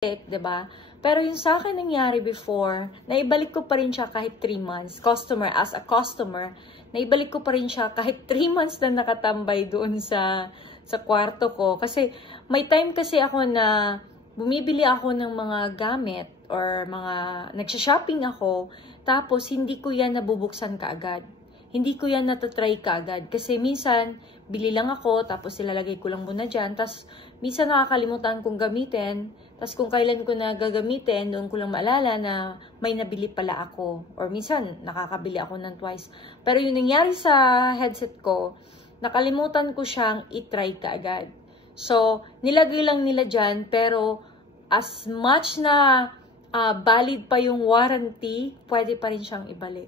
'Di ba? Pero yung sa akin nangyari before, naibalik ko pa rin siya kahit 3 months. As a customer, naibalik ko pa rin siya kahit 3 months na nakatambay doon sa kwarto ko. Kasi may time kasi ako na bumibili ako ng mga gamit or mga nagsha-shopping ako, tapos hindi ko yan nabubuksan kaagad. Hindi ko yan natatry kaagad. Kasi minsan, bili lang ako, tapos ilalagay ko lang muna dyan. Tapos, minsan nakakalimutan kong gamitin. Tapos, kung kailan ko na gagamitin, doon ko lang maalala na may nabili pala ako. Or minsan, nakakabili ako ng twice. Pero yung nangyari sa headset ko, nakalimutan ko siyang itry kaagad. So, nilagay lang nila dyan, pero as much na valid pa yung warranty, pwede pa rin siyang ibalik.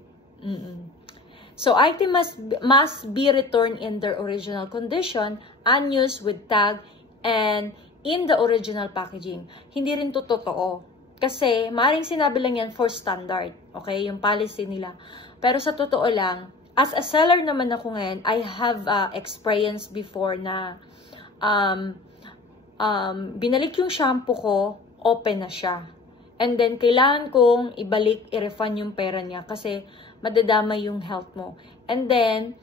So, item must be returned in their original condition, unused with tag, and in the original packaging. Hindi rin to totoo. Kasi, maaaring sinabi lang yan for standard. Okay? Yung policy nila. Pero sa totoo lang, as a seller naman ako ngayon, I have experience before na binalik yung shampoo ko, open na siya. And then, kailangan kong i-refund yung pera niya kasi madadamay yung health mo. And then,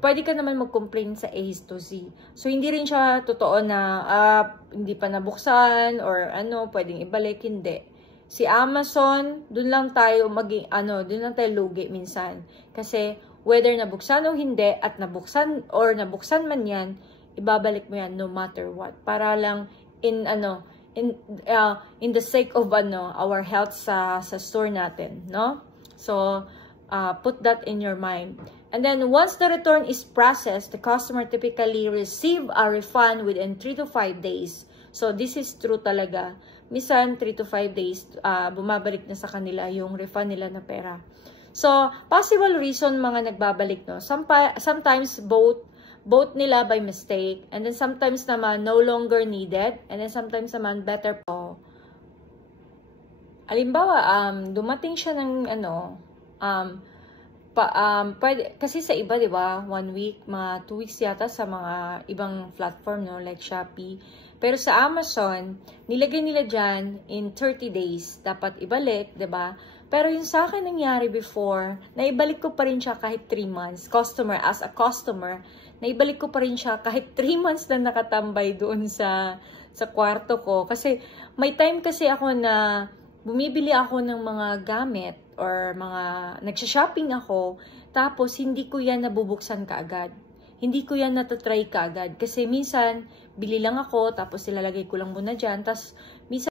pwede ka naman mag-complain sa A to Z. So, hindi rin siya totoo na hindi pa nabuksan or pwedeng ibalik, hindi. Si Amazon, dun lang tayo dun lang tayo lugi minsan. Kasi, whether nabuksan o hindi, at nabuksan man yan, ibabalik mo yan no matter what. Para lang in the sake of our health sa store natin, no? So, put that in your mind. And then, once the return is processed, the customer typically receive a refund within 3 to 5 days. So, this is true talaga. Minsan, 3 to 5 days, bumabalik na sa kanila yung refund nila na pera. So, possible reason mga nagbabalik, no? Sometimes, both nila by mistake. And then, sometimes naman, no longer needed. And then, sometimes naman, better po. Halimbawa, dumating siya ng pwede, kasi sa iba, di ba, 1 week, mga 2 weeks yata sa mga ibang platform, no, like Shopee. Pero sa Amazon, nilagay nila dyan in 30 days, dapat ibalik, di ba? Pero yung sa akin nangyari before, naibalik ko pa rin siya kahit 3 months. As a customer, naibalik ko pa rin siya kahit 3 months na nakatambay doon sa kwarto ko. Kasi may time kasi ako na bumibili ako ng mga gamit or mga nagsha-shopping ako, tapos hindi ko yan nabubuksan kaagad. Hindi ko yan natatry kaagad. Kasi minsan, bili lang ako, tapos ilalagay ko lang muna dyan. Tapos, minsan,